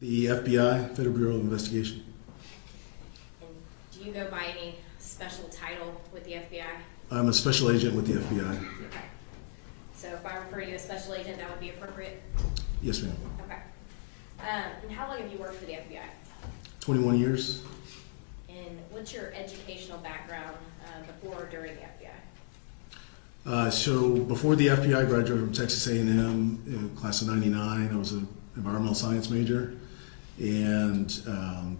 The FBI, Federal Bureau of Investigation. And do you go by any special title with the FBI? I'm a special agent with the FBI. Okay. So if I refer you as special agent, that would be appropriate? Yes, ma'am. Okay. And how long have you worked for the FBI? 21 years. And what's your educational background before or during the FBI? So before the FBI, I graduated from Texas A&M, class of '99. I was an environmental science major and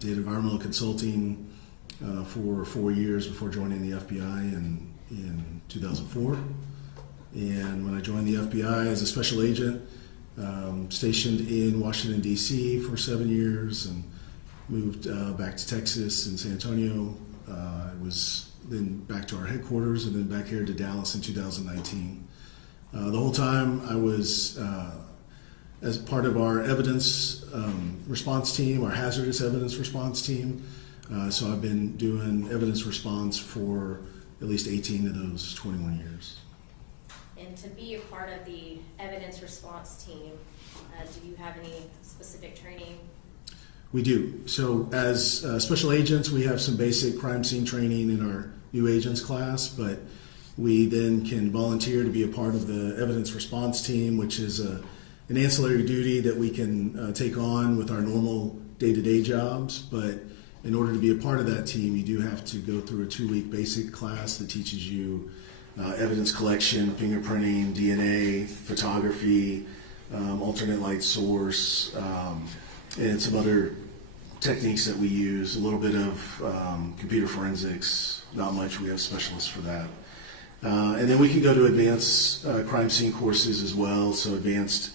did environmental consulting for 4 years before joining the FBI in 2004. And when I joined the FBI as a special agent, stationed in Washington, D.C. for 7 years and moved back to Texas and San Antonio. I was then back to our headquarters and then back here to Dallas in 2019. The whole time I was as part of our evidence response team, our hazardous evidence response team. So I've been doing evidence response for at least 18 of those 21 years. And to be a part of the evidence response team, do you have any specific training? We do. So as special agents, we have some basic crime scene training in our new agents class, but we then can volunteer to be a part of the evidence response team, which is an ancillary duty that we can take on with our normal day-to-day jobs. But in order to be a part of that team, you do have to go through a 2-week basic class that teaches you evidence collection, fingerprinting, DNA, photography, alternate light source, and some other techniques that we use, a little bit of computer forensics, not much, we have specialists for that. And then we can go to advanced crime scene courses as well, so advanced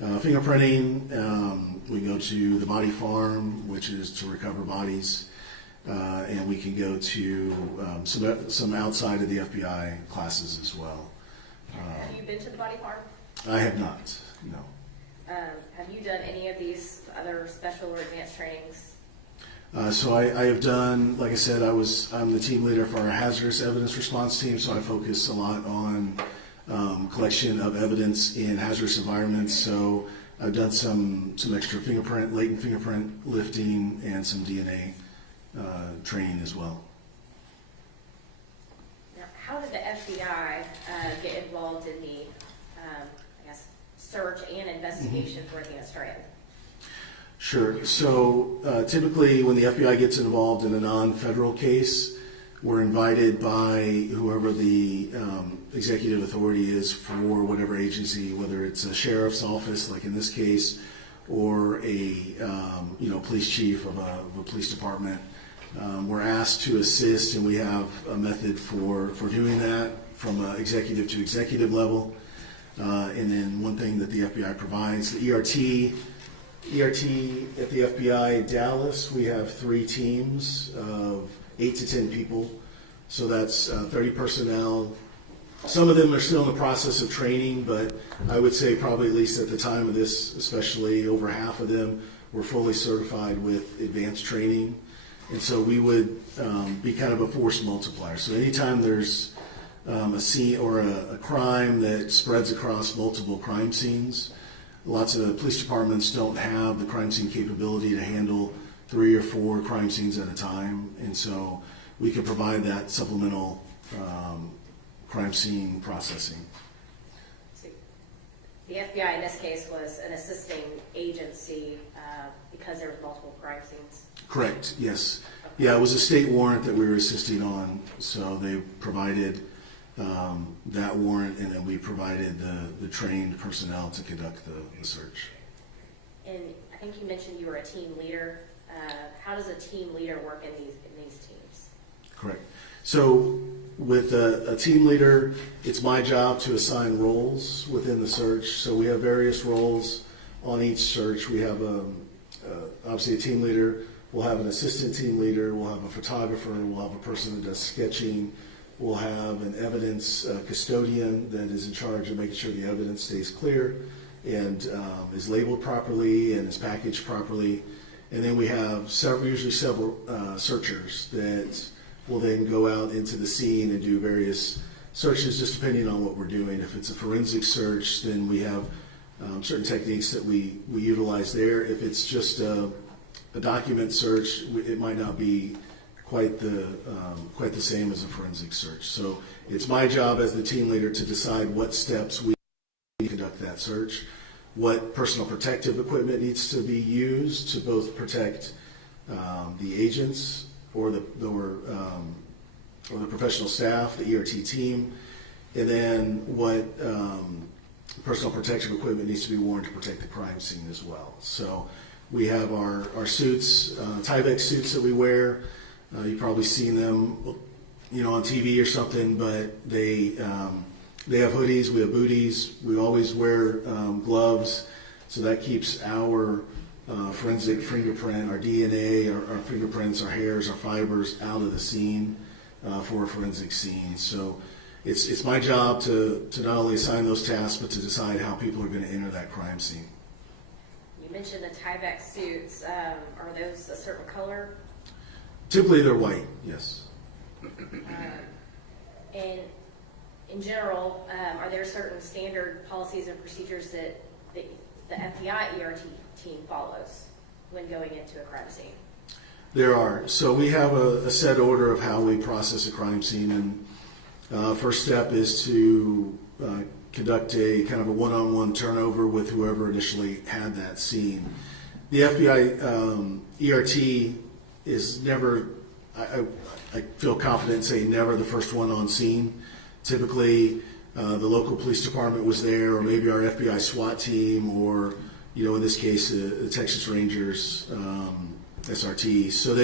fingerprinting, we go to the body farm, which is to recover bodies, and we can go to some outside of the FBI classes as well. Have you been to the body farm? I have not, no. Have you done any of these other special or advanced trainings? So I have done, like I said, I'm the team leader for our hazardous evidence response team, so I focus a lot on collection of evidence in hazardous environments. So I've done some extra latent fingerprint lifting, and some DNA training as well. Now, how did the FBI get involved in the, search and investigation for Athena Strand? Sure. So typically when the FBI gets involved in a non-federal case, we're invited by whoever the executive authority is for whatever agency, whether it's a sheriff's office, like in this case, or a police chief of a police department. We're asked to assist, and we have a method for doing that from executive to executive level. And then one thing that the FBI provides, the ERT at the FBI Dallas, we have 3 teams of 8 to 10 people. So that's 30 personnel. Some of them are still in the process of training, but I would say probably at least at the time of this, especially over half of them were fully certified with advanced training. And so we would be kind of a force multiplier. So anytime there's a scene or a crime that spreads across multiple crime scenes, lots of police departments don't have the crime scene capability to handle 3 or 4 crime scenes at a time, and so we can provide that supplemental crime scene processing. So the FBI in this case was an assisting agency because there was multiple crime scenes? Correct, yes. Yeah, it was a state warrant that we were assisting on, so they provided that warrant, and then we provided the trained personnel to conduct the search. And I think you mentioned you were a team leader. How does a team leader work in these teams? Correct. So with a team leader, it's my job to assign roles within the search. So we have various roles on each search. We have obviously a team leader. We'll have an assistant team leader. We'll have a photographer. We'll have a person that does sketching. We'll have an evidence custodian that is in charge of making sure the evidence stays clear and is labeled properly and is packaged properly. And then we have usually several searchers that will then go out into the scene and do various searches just depending on what we're doing. If it's a forensic search, then we have certain techniques that we utilize there. If it's just a document search, it might not be quite the same as a forensic search. So it's my job as the team leader to decide what steps we conduct that search, what personal protective equipment needs to be used to both protect the agents or the professional staff, the ERT team, and then what personal protective equipment needs to be worn to protect the crime scene as well. So we have our suits, Tyvek suits that we wear. You've probably seen them, on TV or something, but they have hoodies, we have booties, we always wear gloves, so that keeps our forensic fingerprint, our DNA, our fingerprints, our hairs, our fibers out of the scene for a forensic scene. So it's my job to not only assign those tasks, but to decide how people are going to enter that crime scene. You mentioned the Tyvek suits. Are those a certain color? Typically they're white, yes. And in general, are there certain standard policies and procedures that the FBI ERT team follows when going into a crime scene? There are. So we have a set order of how we process a crime scene, and first step is to conduct a kind of a one-on-one turnover with whoever initially had that scene. The FBI ERT is never, I feel confident saying never the first one on scene. Typically, the local police department was there, or maybe our FBI SWAT team, or in this case, the Texas Rangers, SRT. So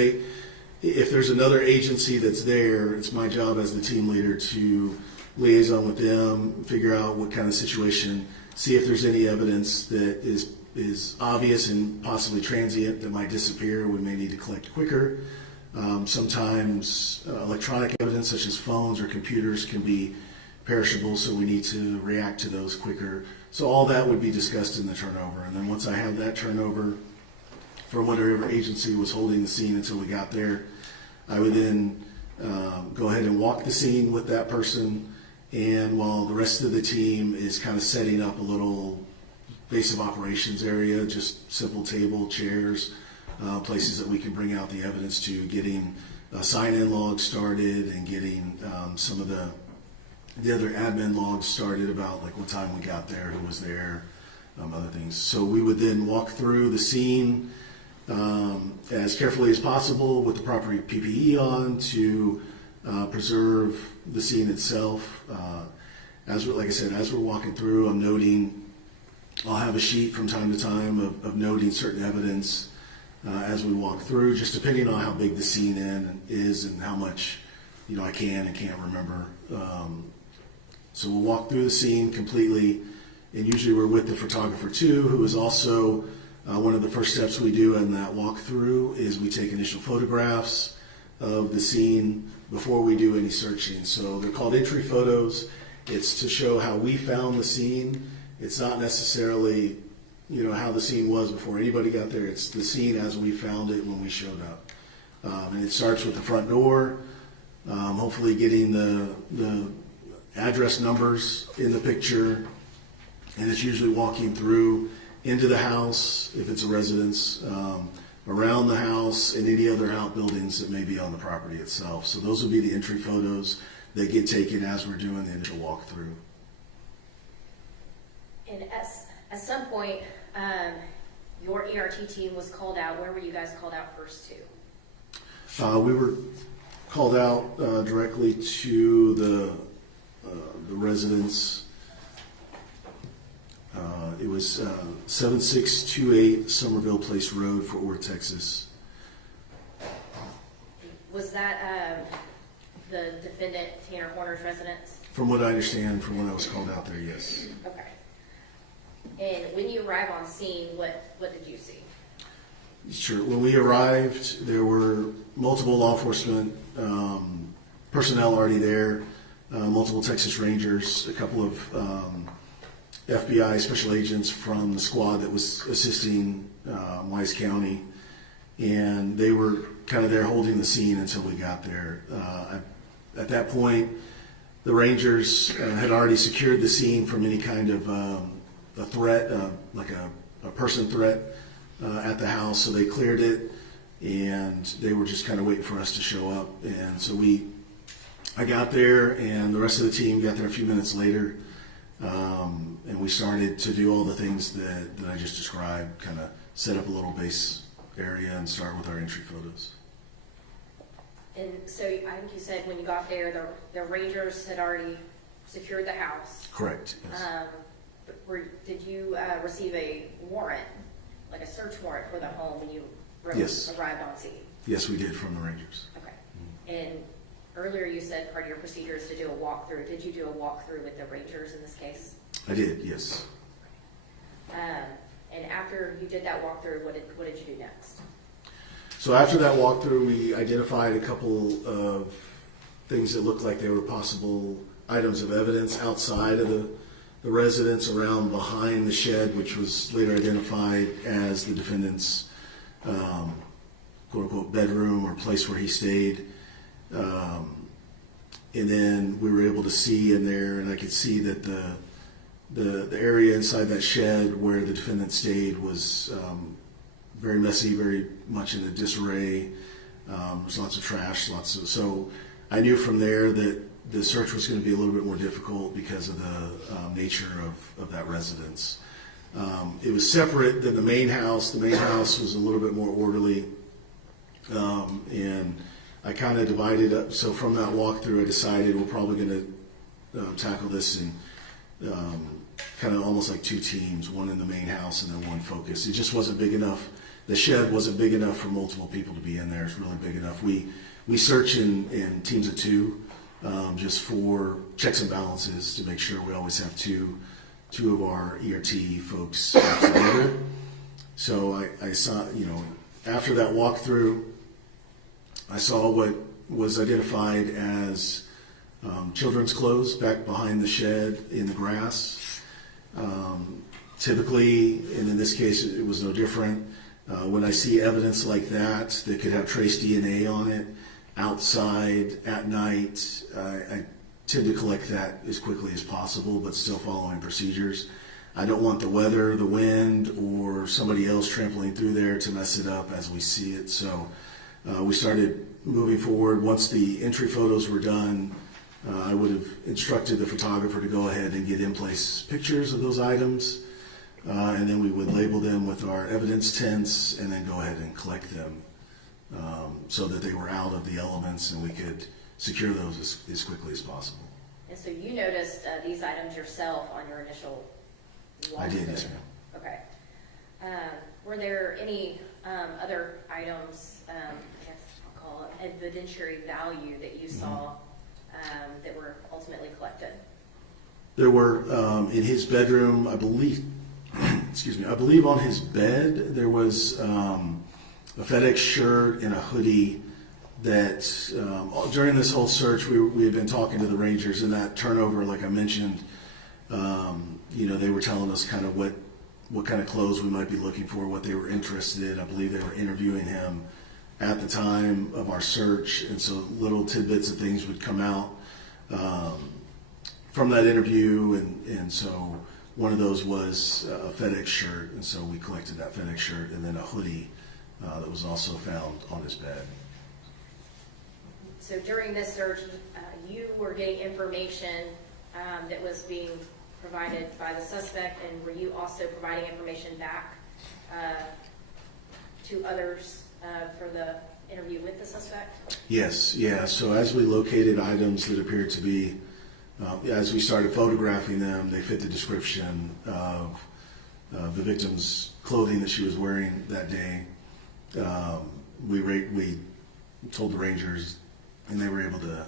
if there's another agency that's there, it's my job as the team leader to liaison with them, figure out what kind of situation, see if there's any evidence that is obvious and possibly transient that might disappear. We may need to collect quicker. Sometimes electronic evidence such as phones or computers can be perishable, so we need to react to those quicker. So all that would be discussed in the turnover. And then once I have that turnover from whatever agency was holding the scene until we got there, I would then go ahead and walk the scene with that person, and while the rest of the team is kind of setting up a little base of operations area, just simple table, chairs, places that we can bring out the evidence to, getting sign-in logs started and getting some of the other admin logs started about like what time we got there, who was there, other things. So we would then walk through the scene as carefully as possible with the proper PPE on to preserve the scene itself. Like I said, as we're walking through, I'm noting, I'll have a sheet from time to time of noting certain evidence as we walk through, just depending on how big the scene is and how much I can and can't remember. So we'll walk through the scene completely, and usually we're with the photographer too, who is also one of the first steps we do in that walkthrough is we take initial photographs of the scene before we do any searching. So they're called entry photos. It's to show how we found the scene. It's not necessarily how the scene was before anybody got there. It's the scene as we found it when we showed up. And it starts with the front door, hopefully getting the address numbers in the picture, and it's usually walking through into the house, if it's a residence, around the house, and any other outbuildings that may be on the property itself. So those would be the entry photos that get taken as we're doing the initial walkthrough. And at some point, your ERT team was called out. Where were you guys called out first to? We were called out directly to the residence. It was 7628 Somerville Place Road, Fort Worth, Texas. Was that the defendant, Tanner Horner's residence? From what I understand, from when I was called out there, yes. Okay. And when you arrive on scene, what did you see? Sure. When we arrived, there were multiple law enforcement personnel already there, multiple Texas Rangers, a couple of FBI special agents from the squad that was assisting Wise County, and they were kind of there holding the scene until we got there. At that point, the Rangers had already secured the scene from any kind of a threat, like a person threat at the house, so they cleared it, and they were just kind of waiting for us to show up. And so I got there, and the rest of the team got there a few minutes later, and we started to do all the things that I just described, kind of set up a little base area and start with our entry photos. And so I think you said when you got there, the Rangers had already secured the house. Correct. Yes. Did you receive a warrant, like a search warrant for the home when you Yes. arrived on scene? Yes, we did, from the Rangers. Okay. And earlier you said part of your procedure is to do a walkthrough. Did you do a walkthrough with the Rangers in this case? I did, yes. And after you did that walkthrough, what did you do next? So after that walkthrough, we identified a couple of things that looked like they were possible items of evidence outside of the residence, around behind the shed, which was later identified as the defendant's quote-unquote bedroom or place where he stayed. And then we were able to see in there, and I could see that the area inside that shed where the defendant stayed was very messy, very much in a disarray. There's lots of trash, so I knew from there that the search was going to be a little bit more difficult because of the nature of that residence. It was separate than the main house. The main house was a little bit more orderly, and I kind of divided up. So from that walkthrough, I decided we're probably going to tackle this in kind of almost like two teams, one in the main house and then one focus. It just wasn't big enough. The shed wasn't big enough for multiple people to be in there. It's really big enough. We search in teams of two, just for checks and balances to make sure we always have two of our ERT folks together. So I saw, after that walkthrough, I saw what was identified as children's clothes back behind the shed in the grass. Typically, and in this case it was no different, when I see evidence like that could have trace DNA on it outside at night, I tend to collect that as quickly as possible, but still following procedures. I don't want the weather, the wind, or somebody else trampling through there to mess it up as we see it. So we started moving forward. Once the entry photos were done, I would have instructed the photographer to go ahead and get in-place pictures of those items, and then we would label them with our evidence tents and then go ahead and collect them so that they were out of the elements and we could secure those as quickly as possible. And so you noticed these items yourself on your initial walkthrough? I did, yes, ma'am. Okay. Were there any other items, I guess I'll call it evidentiary value that you saw that were ultimately collected? There were in his bedroom, I believe, I believe on his bed there was a FedEx shirt and a hoodie that during this whole search we had been talking to the Rangers, and that turnover, like I mentioned, they were telling us kind of what kind of clothes we might be looking for, what they were interested in. I believe they were interviewing him at the time of our search, and so little tidbits of things would come out from that interview, and so one of those was a FedEx shirt, and so we collected that FedEx shirt, and then a hoodie that was also found on his bed. So during this search, you were getting information that was being provided by the suspect, and were you also providing information back to others for the interview with the suspect? Yes, yeah. So as we located items that appeared to be, as we started photographing them, they fit the description of the victim's clothing that she was wearing that day. We told the Rangers, and they were able to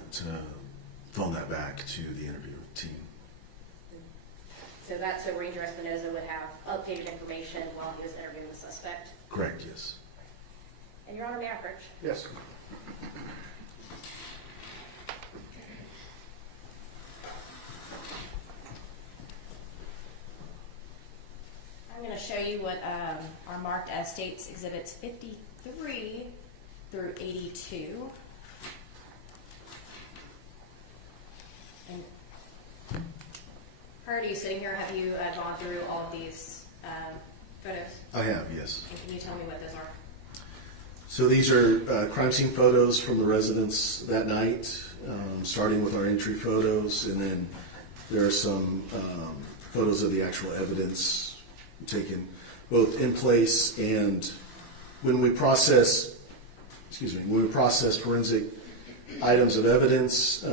phone that back to the interview team. So that's so Ranger Espinoza would have updated information while he was interviewing the suspect? Correct, yes. And Your Honor, may I approach? Yes. I'm going to show you what are marked as States Exhibits 53 through 82. And prior to you sitting here, have you gone through all of these photos? I have, yes. And can you tell me what those are? So these are crime scene photos from the residence that night, starting with our entry photos, and then there are some photos of the actual evidence taken both in place and when we process forensic items of evidence,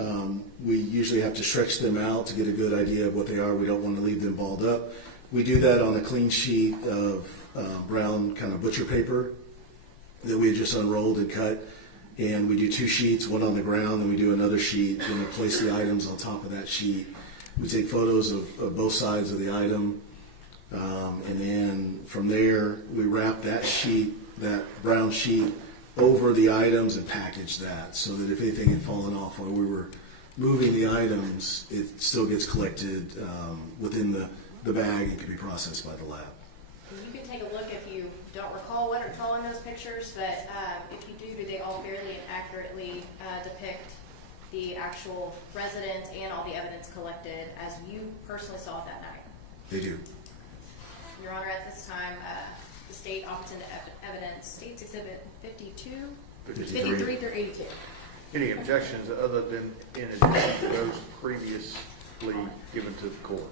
we usually have to stretch them out to get a good idea of what they are. We don't want to leave them balled up. We do that on a clean sheet of brown kind of butcher paper that we had just unrolled and cut. And we do 2 sheets, one on the ground, and we do another sheet, and we place the items on top of that sheet. We take photos of both sides of the item, and then from there, we wrap that sheet, that brown sheet, over the items and package that so that if anything had fallen off while we were moving the items, it still gets collected within the bag and can be processed by the lab. You can take a look if you don't recall what are all in those pictures, but if you do they all fairly and accurately depict the actual resident and all the evidence collected as you personally saw it that night? They do. Your Honor, at this time, the state offers into evidence State's Exhibit 53 through 82. Any objections other than in addition to those previously given to the court?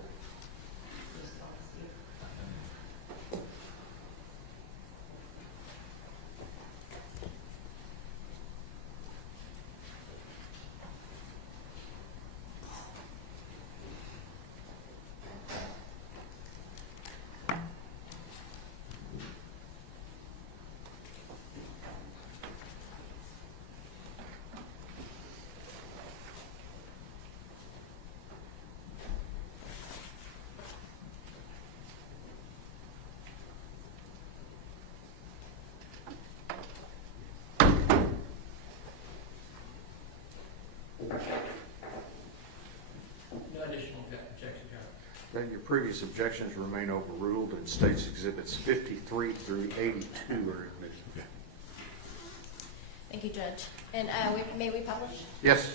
No additional objection, Your Honor. Then your previous objections remain overruled and State's Exhibits 53 through 82 are admitted. Okay. Thank you, Judge. And may we publish? Yes.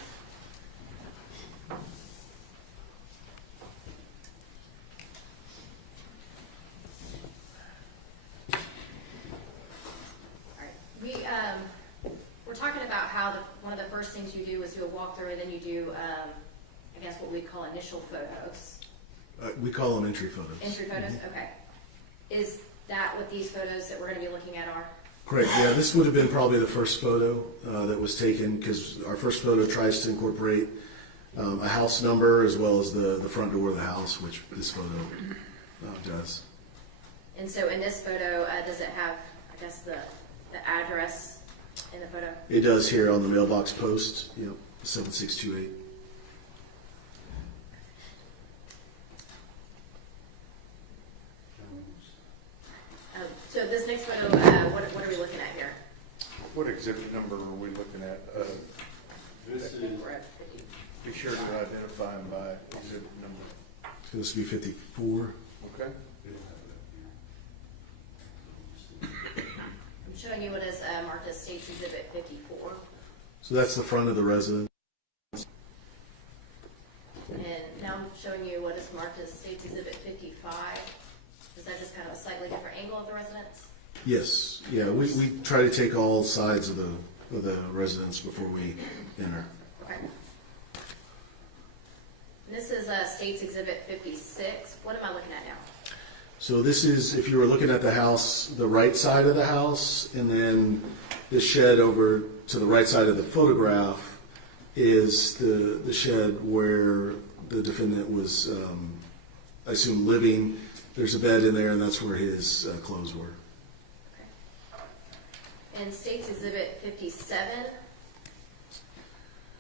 We're talking about how one of the first things you do is do a walkthrough, and then you do, I guess, what we call initial photos. We call them entry photos. Entry photos? Okay. Is that what these photos that we're going to be looking at are? Correct. Yeah, this would have been probably the first photo that was taken because our first photo tries to incorporate a house number as well as the front door of the house, which this photo does. And so in this photo, does it have, I guess, the address in the photo? It does here on the mailbox post, 7628. So this next photo, what are we looking at here? What exhibit number are we looking at? This is We're at 50. Be sure to identify them by exhibit number. So this would be 54. Okay? I'm showing you what is marked as State's Exhibit 54. So that's the front of the residence. And now I'm showing you what is marked as State's Exhibit 55. Is that just kind of a slightly different angle of the residence? Yes. Yeah, we try to take all sides of the residence before we enter. Okay. And this is State's Exhibit 56. What am I looking at now? So this is, if you were looking at the house, the right side of the house, and then the shed over to the right side of the photograph is the shed where the defendant was, I assume, living. There's a bed in there, and that's where his clothes were. Okay. And State's Exhibit 57,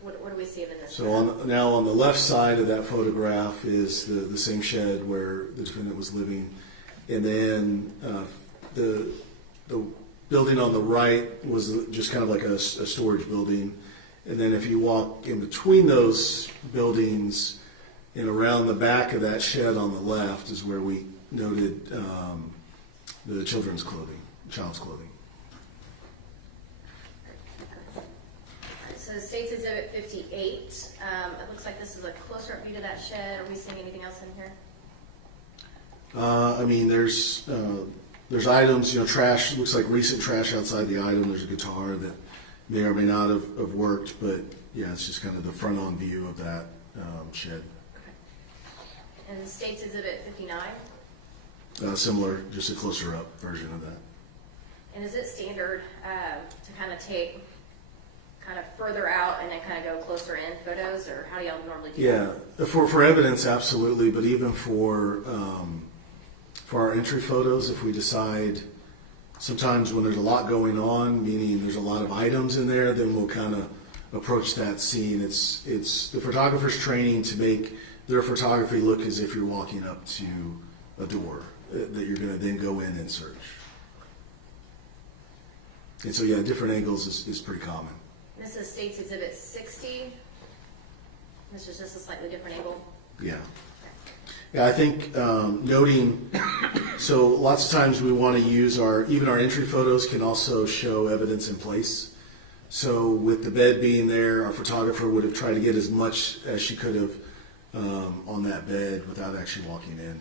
what do we see in this? So now on the left side of that photograph is the same shed where the defendant was living. And then the building on the right was just kind of like a storage building. And then if you walk in between those buildings and around the back of that shed on the left is where we noted the child's clothing. So says States Exhibit 58. It looks like this is a closer-up view to that shed. Are we seeing anything else in here? I mean, there's items, trash, looks like recent trash outside the item. There's a guitar that may or may not have worked, but yeah, it's just kind of the front-on view of that shed. And States Exhibit 59. Similar, just a closer-up version of that. And is it standard to kind of take kind of further out and then kind of go closer in photos, or how do y'all normally do that? Yeah, for evidence, absolutely, but even for our entry photos, if we decide sometimes when there's a lot going on, meaning there's a lot of items in there, then we'll kind of approach that scene. It's the photographer's training to make their photography look as if you're walking up to a door that you're going to then go in and search. And so, yeah, different angles is pretty common. This is States Exhibit 60. This is just a slightly different angle. Yeah. Yeah, I think noting, so lots of times we want to use even our entry photos can also show evidence in place. So with the bed being there, our photographer would have tried to get as much as she could have on that bed without actually walking in.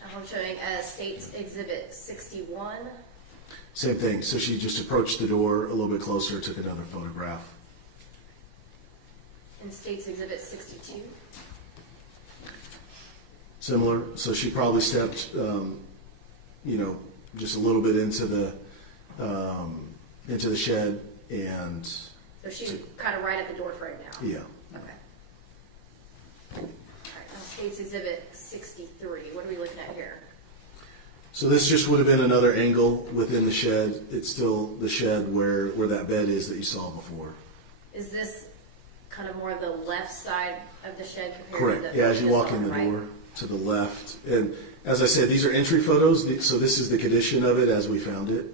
Now I'm showing States Exhibit 61. Same thing. So she just approached the door a little bit closer, took another photograph. And States Exhibit 62. Similar. So she probably stepped, just a little bit into the shed, and So she's kind of right at the door frame now. yeah. Okay. All right, now States Exhibit 63. What are we looking at here? So this just would have been another angle within the shed. It's still the shed where that bed is that you saw before. Is this kind of more the left side of the shed compared Correct. to the Yeah, as you this walk on in the right? door to the left. And as I said, these are entry photos, so this is the condition of it as we found it.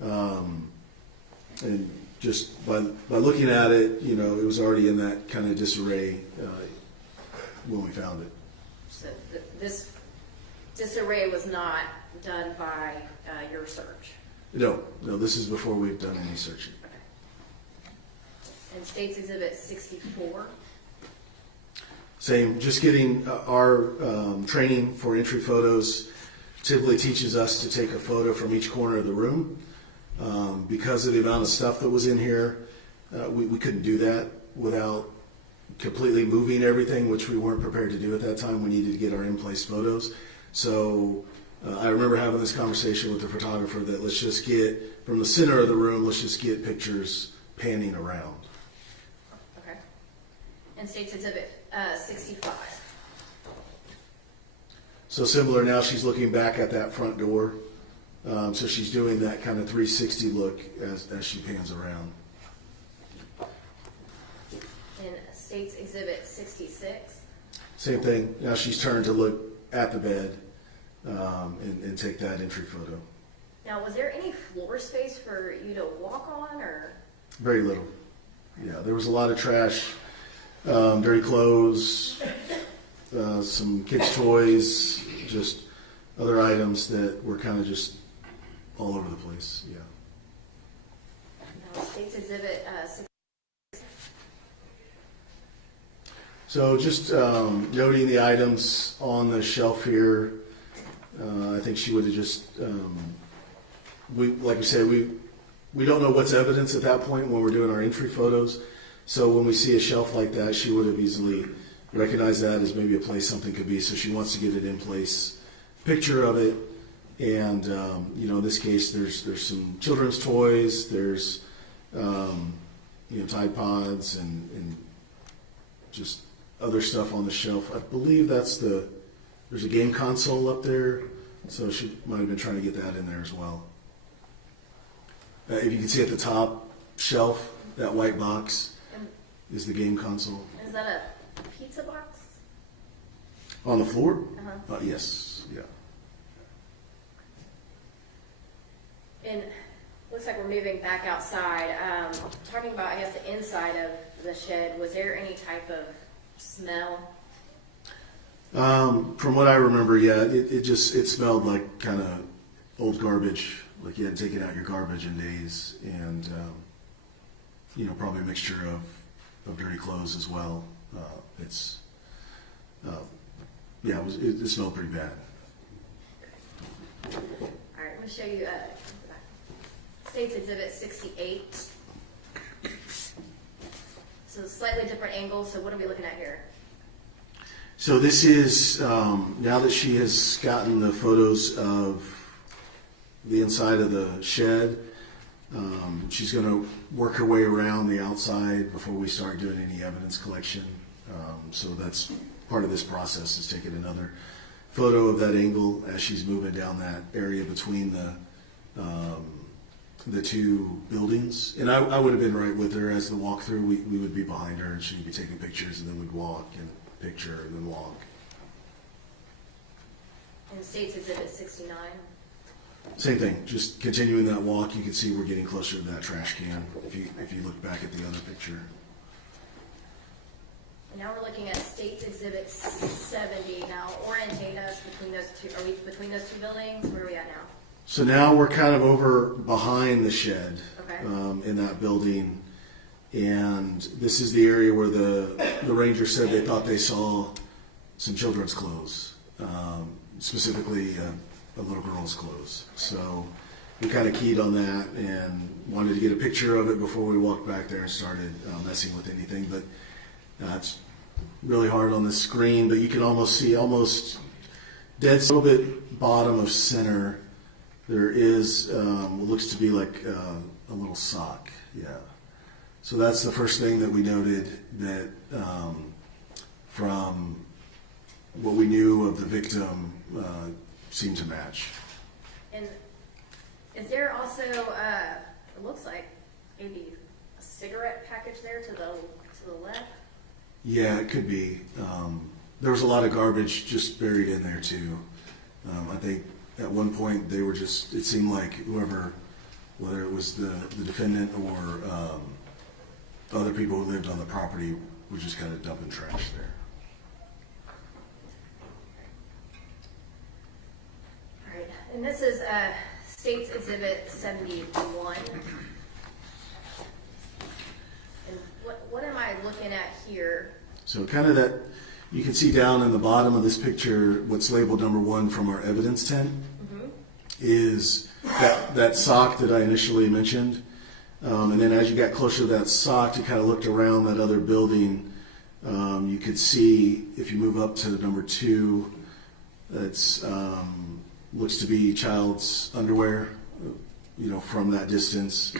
And just by looking at it, it was already in that kind of disarray when we found it. So this disarray was not done by your search. No, this is before we've done any searching. Okay. And States Exhibit 64. Same, just getting our training for entry photos typically teaches us to take a photo from each corner of the room. Because of the amount of stuff that was in here, we couldn't do that without completely moving everything, which we weren't prepared to do at that time. We needed to get our in-place photos. So I remember having this conversation with the photographer that let's just get, from the center of the room, let's just get pictures panning around. Okay. And States Exhibit 65. So similar, now she's looking back at that front door. So she's doing that kind of 360 look as she pans around. In States Exhibit 66. Same thing. Now she's turned to look at the bed and take that entry photo. Now, was there any floor space for you to walk on, or? Very little. Yeah, there was a lot of trash, dirty clothes, some kids' toys, just other items that were kind of just all over the place. Yeah. Now, States Exhibit 66. So just noting the items on the shelf here, I think she would have just, like we said, we don't know what's evidence at that point when we're doing our entry photos. So when we see a shelf like that, she would have easily recognized that as maybe a place something could be. So she wants to get it in place, picture of it, and in this case, there's some children's toys, there's Tide Pods and just other stuff on the shelf. I believe there's a game console up there, so she might have been trying to get that in there as well. If you can see at the top shelf, that white box is the game console. Is that a pizza box? On the floor? Uh-huh. Yes, yeah. And looks like we're moving back outside. Talking about, I guess, the inside of the shed, was there any type of smell? From what I remember, yeah, it smelled like kind of old garbage. like you hadn't taken out your garbage in days, and probably a mixture of dirty clothes as well. It smelled pretty bad. All right, I'm going to show you State's Exhibit 68. So slightly different angle. So what are we looking at here? So this is, now that she has gotten the photos of the inside of the shed, she's going to work her way around the outside before we start doing any evidence collection. So that's part of this process, is taking another photo of that angle as she's moving down that area between the two buildings. And I would have been right with her as the walkthrough. We would be behind her, and she'd be taking pictures, and then we'd walk and picture and then walk. And State's Exhibit 69. Same thing, just continuing that walk. You can see we're getting closer to that trash can if you look back at the other picture. And now we're looking at State's Exhibit 70. Now orientate us between those two. Are we between those two buildings? Where are we at now? So now we're kind of over behind the shed, Okay. in that building. And this is the area where the ranger said they thought they saw some children's clothes, specifically a little girl's clothes. So we kind of keyed on that and wanted to get a picture of it before we walked back there and started messing with anything. But it's really hard on the screen, but you can almost see dead, a little bit bottom of center. There is what looks to be like a little sock. Yeah. So that's the first thing that we noted, that from what we knew of the victim seemed to match. And is there also, it looks like maybe a cigarette package there to the left? Yeah, it could be. There was a lot of garbage just buried in there too. I think at one point they were it seemed like whoever, whether it was the defendant or other people who lived on the property, were just kind of dumping trash there. All right, and this is State's Exhibit 71. And what am I looking at here? So kind of that, you can see down in the bottom of this picture, what's labeled number 1 from our evidence tent is that sock that I initially mentioned. And then as you got closer to that sock, you kind of looked around that other building. You could see, if you move up to number 2, it's looks to be child's underwear, from that distance.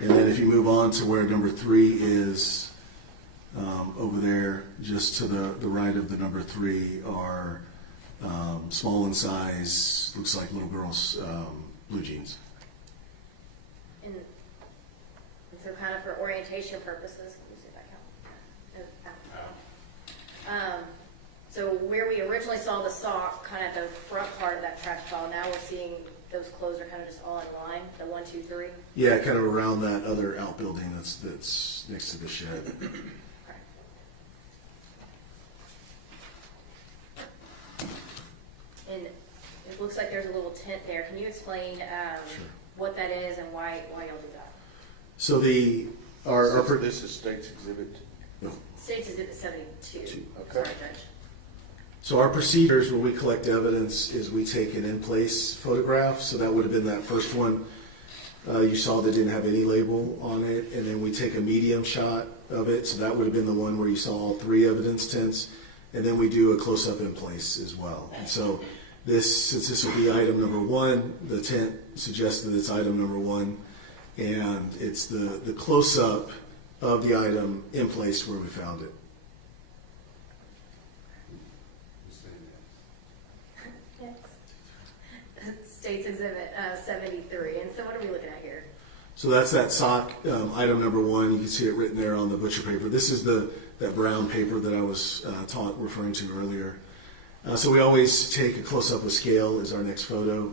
And then if you move on to where number 3 is, over there, just to the right of the number 3, are small in size, looks like little girls' blue jeans. And so kind of for orientation purposes, let me see if I can. So where we originally saw the sock, kind of the front part of that trash pile, now we're seeing those clothes are kind of just all in line, the 1, 2, 3. Yeah, kind of around that other outbuilding that's next to the shed. And it looks like there's a little tent there. Can you explain Sure. what that is and why y'all do that? So This is State's Exhibit. State's Exhibit 72. Okay. Sorry, Judge. So our procedures when we collect evidence is we take an in-place photograph. So that would have been that first one you saw that didn't have any label on it. And then we take a medium shot of it. So that would have been the one where you saw all 3 evidence tents. And then we do a close-up in place as well. And so since this will be item number 1, the tent suggests that it's item number 1. And it's the close-up of the item in place where we found it. State's Exhibit 73. And so what are we looking at here? So that's that sock, item number 1. You can see it written there on the butcher paper. This is that brown paper that I was referring to earlier. So we always take a close-up with scale as our next photo.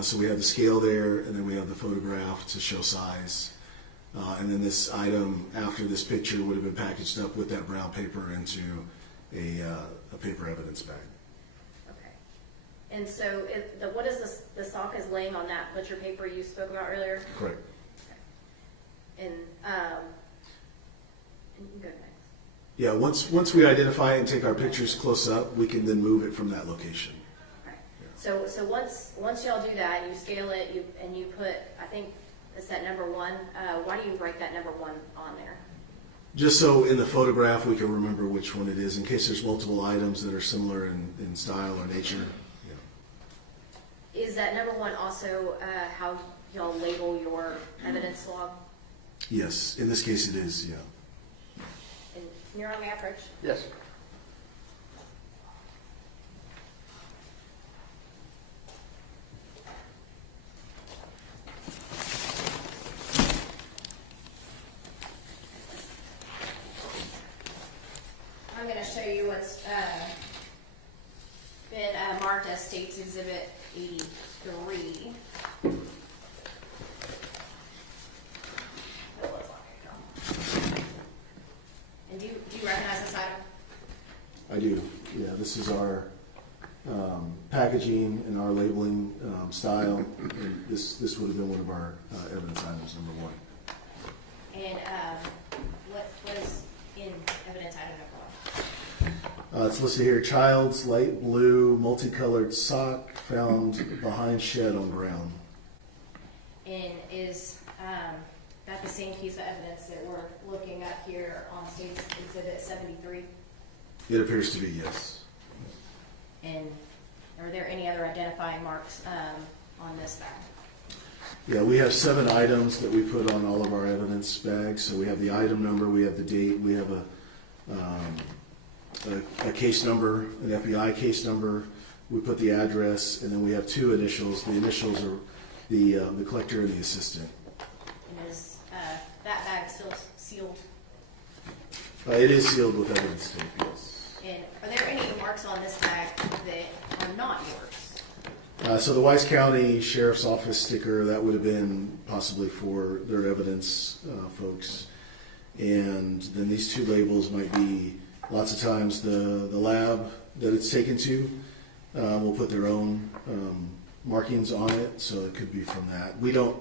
So we have the scale there, and then we have the photograph to show size. And then this item after this picture would have been packaged up with that brown paper into a paper evidence bag. Okay. And so what is the sock is laying on that butcher paper you spoke about earlier? Correct. And you can go next. Yeah, once we identify it and take our pictures close up, we can then move it from that location. Right. So once y'all do that, you scale it, and you put, I think it's that number 1. Why do you write that number 1 on there? Just so in the photograph we can remember which one it is, in case there's multiple items that are similar in style or nature. Yeah. Is that number 1 also how y'all label your evidence log? Yes, in this case it is, yeah. And you're on average. Yes. I'm going to show you what's been marked as States Exhibit 83. And do you recognize this item? I do. Yeah, this is our packaging and our labeling style. And this would have been one of our evidence items, number 1. And what is in evidence item number 1? It's listed here, child's light blue multicolored sock found behind shed on ground. And is that the same piece of evidence that we're looking at here on States Exhibit 73? It appears to be, yes. And are there any other identifying marks on this bag? Yeah, we have 7 items that we put on all of our evidence bags. So we have the item number, we have the date, we have a case number, an FBI case number. We put the address, and then we have 2 initials. The initials are the collector and the assistant. And is that bag still sealed? It is sealed with evidence tape, yes. And are there any marks on this bag that are not yours? So the Wise County Sheriff's Office sticker, that would have been possibly for their evidence folks. And then these 2 labels might be, lots of times, the lab that it's taken to will put their own markings on it, so it could be from that. We don't,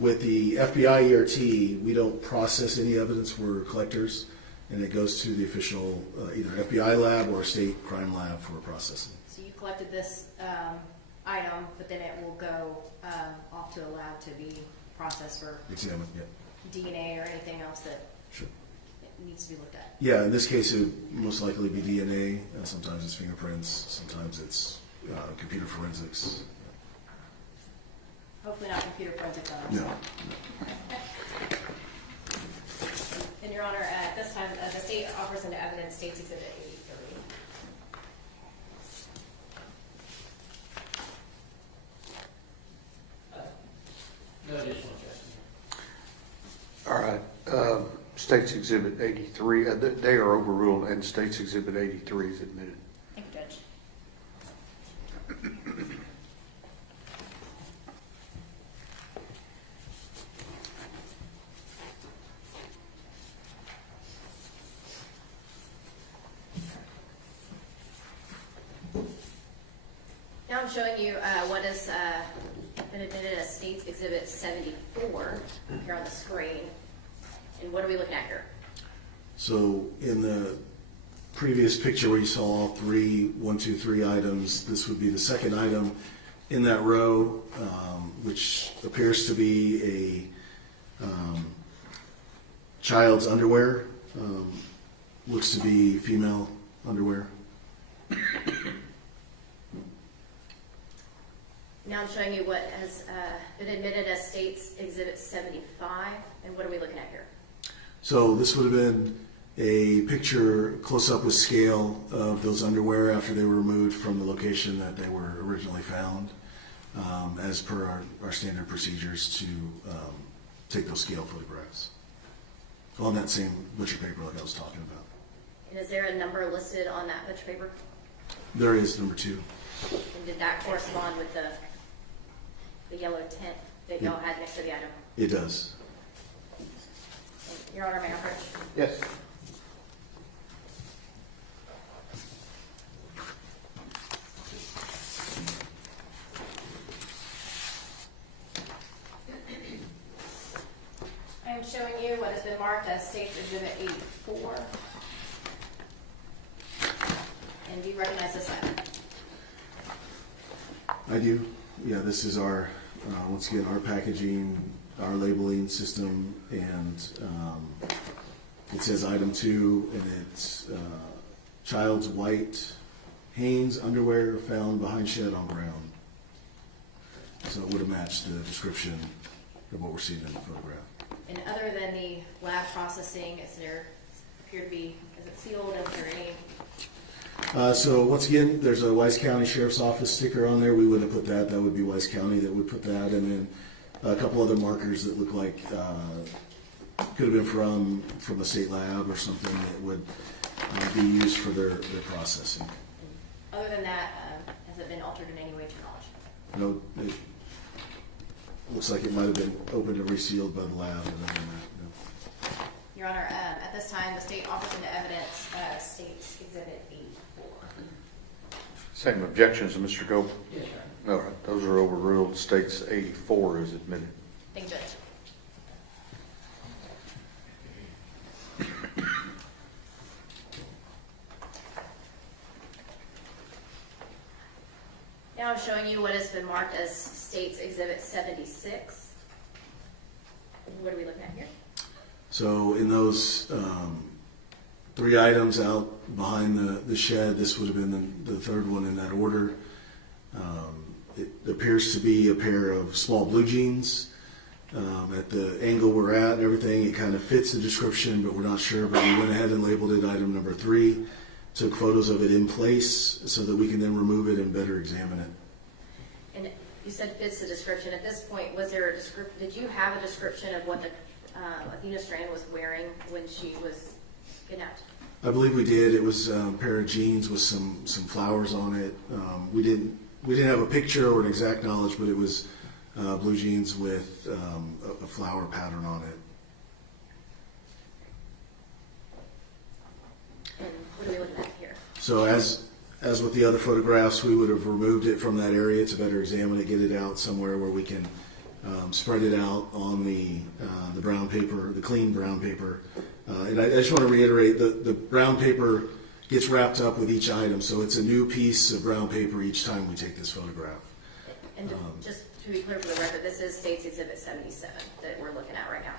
with the FBI ERT, we don't process any evidence. We're collectors, and it goes to the official either FBI lab or state crime lab for processing. So you collected this item, but then it will go off to a lab to be processed for Examine, yeah. DNA or anything else that Sure. needs to be looked at. Yeah, in this case, it would most likely be DNA. Sometimes it's fingerprints. Sometimes it's computer forensics. Hopefully not computer forensics on our No. side. And Your Honor, at this time, the state offers into evidence States Exhibit 83. No additional objection. All right. States Exhibit 83, they are overruled, and States Exhibit 83 is admitted. Thank you, Judge. Now I'm showing you what has been admitted as States Exhibit 74 here on the screen. And what are we looking at here? So in the previous picture where you saw all 3, 1, 2, 3 items, this would be the second item in that row, which appears to be a child's underwear. Looks to be female underwear. Now I'm showing you what has been admitted as States Exhibit 75. And what are we looking at here? So this would have been a picture close up with scale of those underwear after they were removed from the location that they were originally found, as per our standard procedures to take those scale photographs on that same butcher paper like I was talking about. And is there a number listed on that butcher paper? There is number 2. And did that correspond with the yellow tint that y'all had next to the item? It does. Your Honor, may I approach? Yes. I'm showing you what has been marked as State's Exhibit 84. And do you recognize this item? I do. Yeah, this is our, once again, our packaging, our labeling system, and it says item 2, and it's child's white Hanes underwear found behind shed on ground. So it would have matched the description of what we're seeing in the photograph. And other than the lab processing, is there appear to be, is it sealed? Is there any? So once again, there's a Wise County Sheriff's Office sticker on there. We wouldn't have put that. That would be Wise County that would put that. And then a couple other markers that look like could have been from a state lab or something that would be used for their processing. Other than that, has it been altered in any way to your knowledge? No, it looks like it might have been opened and resealed by the lab. Other than that, no. Your Honor, at this time, the state offers into evidence State's Exhibit 84. Same objections to Mr. Gold? Yes, sir. All right, those are overruled. States 84 is admitted. Thank you, Judge. Now I'm showing you what has been marked as State's Exhibit 76. What are we looking at here? So in those 3 items out behind the shed, this would have been the third one in that order. It appears to be a pair of small blue jeans. At the angle we're at and everything, it kind of fits the description, but we're not sure. But we went ahead and labeled it item number 3, took photos of it in place so that we can then remove it and better examine it. And you said fits the description. At this point, was there a did you have a description of what the Athena Strand was wearing when she was kidnapped? I believe we did. It was a pair of jeans with some flowers on it. We didn't have a picture or an exact knowledge, but it was blue jeans with a flower pattern on it. And what are we looking at here? So as with the other photographs, we would have removed it from that area to better examine it, get it out somewhere where we can spread it out on the brown paper, the clean brown paper. And I just want to reiterate, the brown paper gets wrapped up with each item, so it's a new piece of brown paper each time we take this photograph. And just to be clear for the record, this is State's Exhibit 77 that we're looking at right now.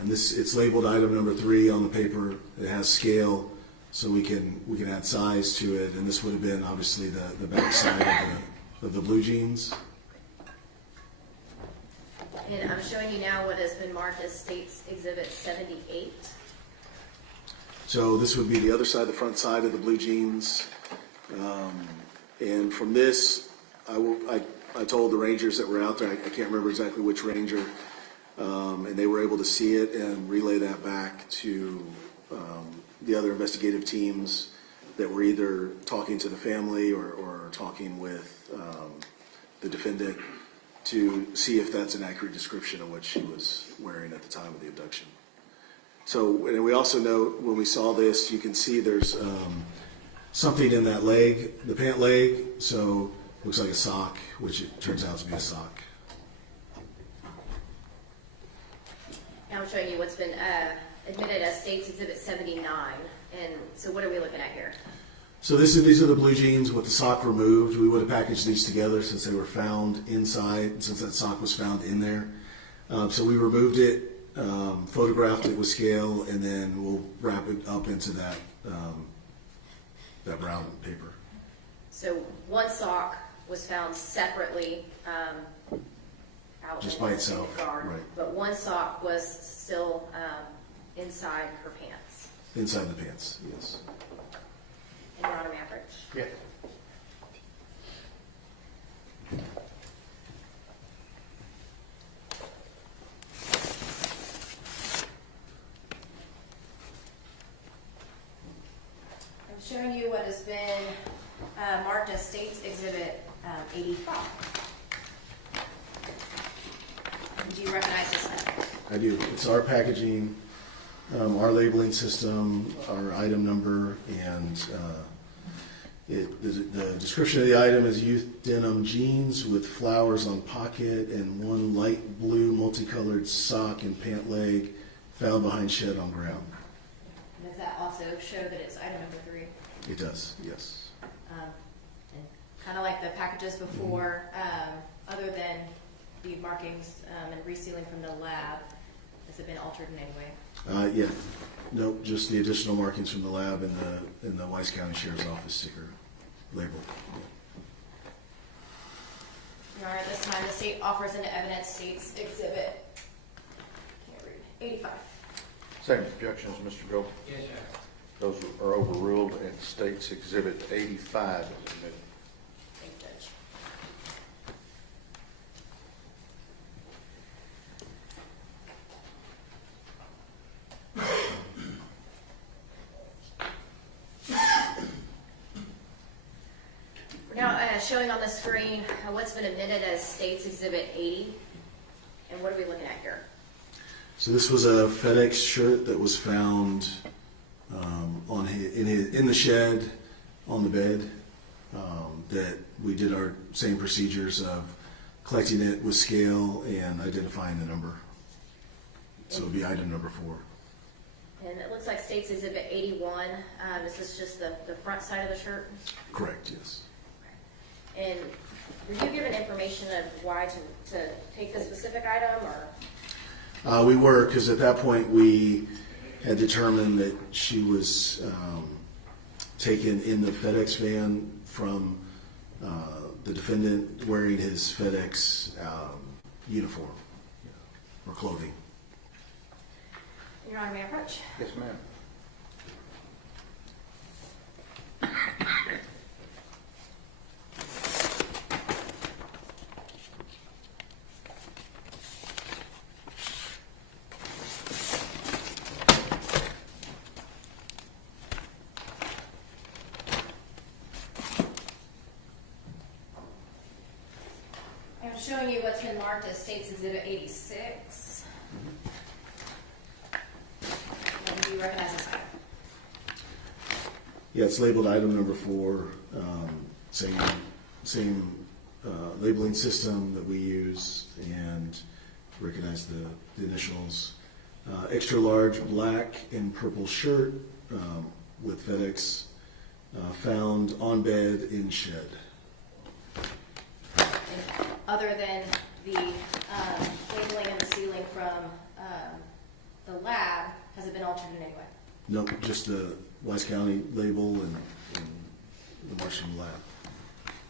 And it's labeled item number 3 on the paper. It has scale, so we can add size to it. And this would have been obviously the back side of the blue jeans. And I'm showing you now what has been marked as State's Exhibit 78. So this would be the other side, the front side of the blue jeans. And from this, I told the rangers that were out there, I can't remember exactly which ranger, and they were able to see it and relay that back to the other investigative teams that were either talking to the family or talking with the defendant to see if that's an accurate description of what she was wearing at the time of the abduction. So, and we also know when we saw this, you can see there's something in that leg, the pant leg, so looks like a sock, which it turns out to be a sock. Now I'm showing you what's been admitted as State's Exhibit 79. And so what are we looking at here? So these are the blue jeans with the sock removed. We would have packaged these together since they were found inside, since that sock was found in there. So we removed it, photographed it with scale, and then we'll wrap it up into that brown paper. So one sock was found separately out Just in by the itself, yard, right. but one sock was still inside her pants. Inside the pants, yes. And Your Honor, may I approach? Yeah. I'm showing you what has been marked as State's Exhibit 85. Do you recognize this one? I do. It's our packaging, our labeling system, our item number, and The description of the item is youth denim jeans with flowers on pocket and one light blue multicolored sock and pant leg found behind shed on ground. And does that also show that it's item number 3? It does, yes. And kind of like the packages before, other than the markings and resealing from the lab, has it been altered in any way? Yeah. Nope, just the additional markings from the lab and the Weiss County Sheriff's Office sticker label. Your Honor, at this time, the state offers into evidence State's Exhibit, can't read, 85. Same objections, Mr. Gold? Yes, sir. Those are overruled, and State's Exhibit 85 is admitted. Thank you, Judge. Now, showing on the screen what's been admitted as State's Exhibit 80, and what are we looking at here? So this was a FedEx shirt that was found in the shed on the bed. That we did our same procedures of collecting it with scale and identifying the number. So it would be item number 4. And it looks like State's Exhibit 81. Is this just the front side of the shirt? Correct, yes. And were you given information of why to take this specific item, or? We were, because at that point we had determined that she was taken in the FedEx van from the defendant wearing his FedEx uniform or clothing. Your Honor, may I approach? Yes, ma'am. I'm showing you what's been marked as State's Exhibit 86. And do you recognize this item? Yeah, it's labeled item number 4. Same labeling system that we use, and recognize the initials. Extra large black and purple shirt with FedEx found on bed in shed. And other than the labeling and the sealing from the lab, has it been altered in any way? Nope, just the Weiss County label and the marks from the lab.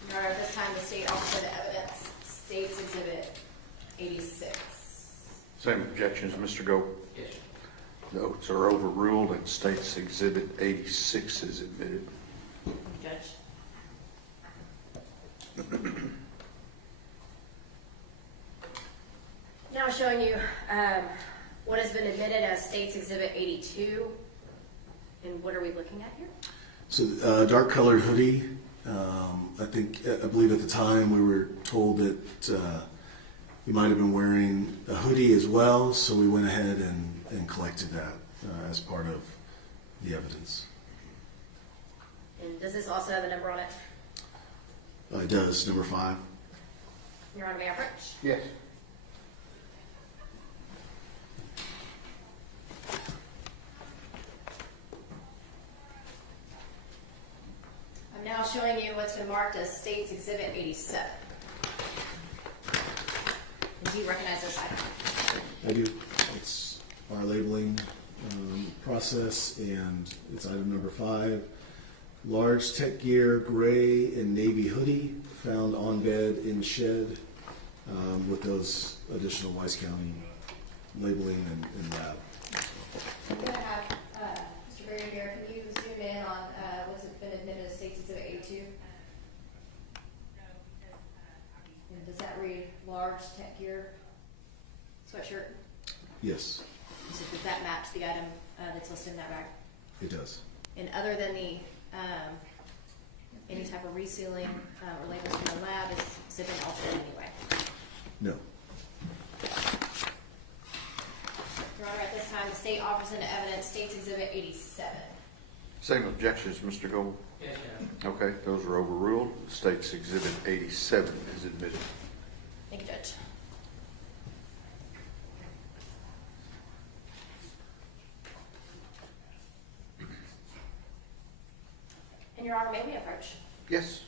Your Honor, at this time, the state offers the evidence State's Exhibit 86. Same objections, Mr. Gold? Yes, sir. Notes are overruled, and State's Exhibit 86 is admitted. Judge. Now showing you what has been admitted as State's Exhibit 82. And what are we looking at here? So dark colored hoodie. I believe at the time we were told that we might have been wearing a hoodie as well, so we went ahead and collected that as part of the evidence. And does this also have a number on it? It does, number 5. Your Honor, may I approach? Yes. I'm now showing you what's been marked as State's Exhibit 87. And do you recognize this item? I do. It's our labeling process, and it's item number 5. Large tech gear, gray and navy hoodie found on bed in shed with those additional Weiss County labeling and lab. I'm going to have Mr. Brigadier, can you zoom in on what's been admitted as State's Exhibit 82? And does that read large tech gear sweatshirt? Yes, So does that match the item that's listed in that bag? it does. And other than the any type of resealing or labels from the lab, is it been altered in any way? No. Your Honor, at this time, the state offers into evidence State's Exhibit 87. Same objections, Mr. Gold? Yes, Your Honor. Okay, those are overruled. State's Exhibit 87 is admitted. Thank you, Judge. And Your Honor, may we approach? Yes.